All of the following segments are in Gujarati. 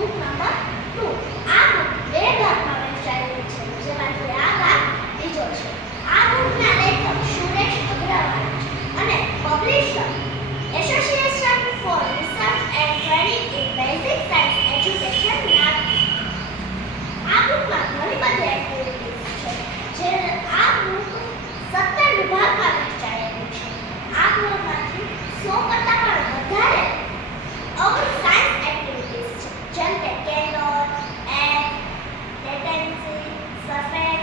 Book number 2. આ બુક બે ભાગમાં વહેંચાયેલી છે, જેમાંથી આ ભાગ બીજો છે. આ બુકના લેખક સુરેશ અગ્રવાલ અને publisher association four research and training in basic science education Nagpur. આ બુકમાં ઘણી બધી એક્ટિવિટીઝ છે, જે આ બુક 17 વિભાગમાં વહેંચાયેલી છે. આ બુકમાંથી 100 કરતાં પણ વધારે સાયન્સ એક્ટિવિટીઝ છે, જેમ કે કેન્ડલ, એગ, લેટેન્સી, સફેદ,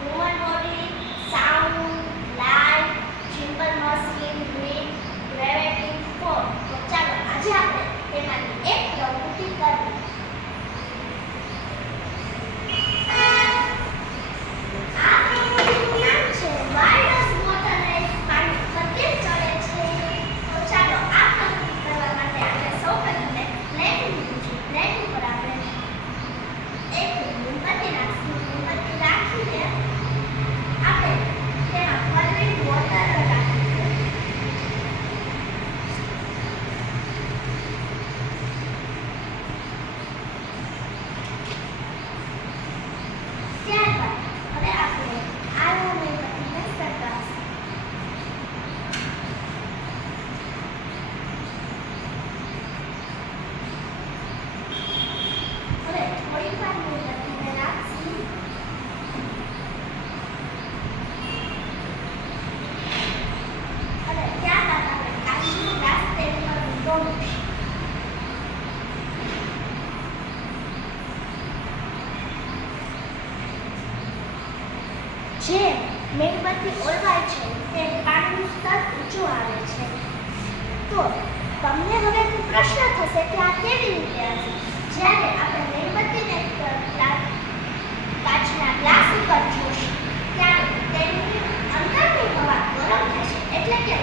human body, sound, light, simple machine, grid, gravity, force. તો ચાલો આજે આપણે તેમાંથી એક પ્રવૃત્તિ કરીએ. આ પ્રવૃત્તિનું નામ છે Why does water rise? પાણી પર કેમ ચડે છે? તો ચાલો આ પ્રવૃત્તિ કરવા માટે આપણે સૌપ્રથમ એક પ્લેટ લીધું છે. પ્લેટ ઉપર આપણે એક મીણબત્તી રાખીશું. મીણબત્તી રાખીને આપણે તેમાં ફરતી વોટર રાખીશું. ત્યારબાદ હવે આપણે આ મીણબત્તીને સળગાવીશું. હવે થોડીક વાર મીણબત્તીને રાખશું અને ત્યારબાદ આપણે કાચનો ગ્લાસ તેની પર ઊંધો મૂકીશું. જે મીણબત્તી ઓલવાય છે તે પાણીનું સ્તર ઊંચું આવે છે. તો તમને હવે પ્રશ્ન થશે કે આ કેવી રીતે હશે? જ્યારે આપણે મીણબત્તીને કાચના ગ્લાસ ઉપર જોશું ત્યારે તેની અંદરની હવા ગરમ થશે, એટલે કે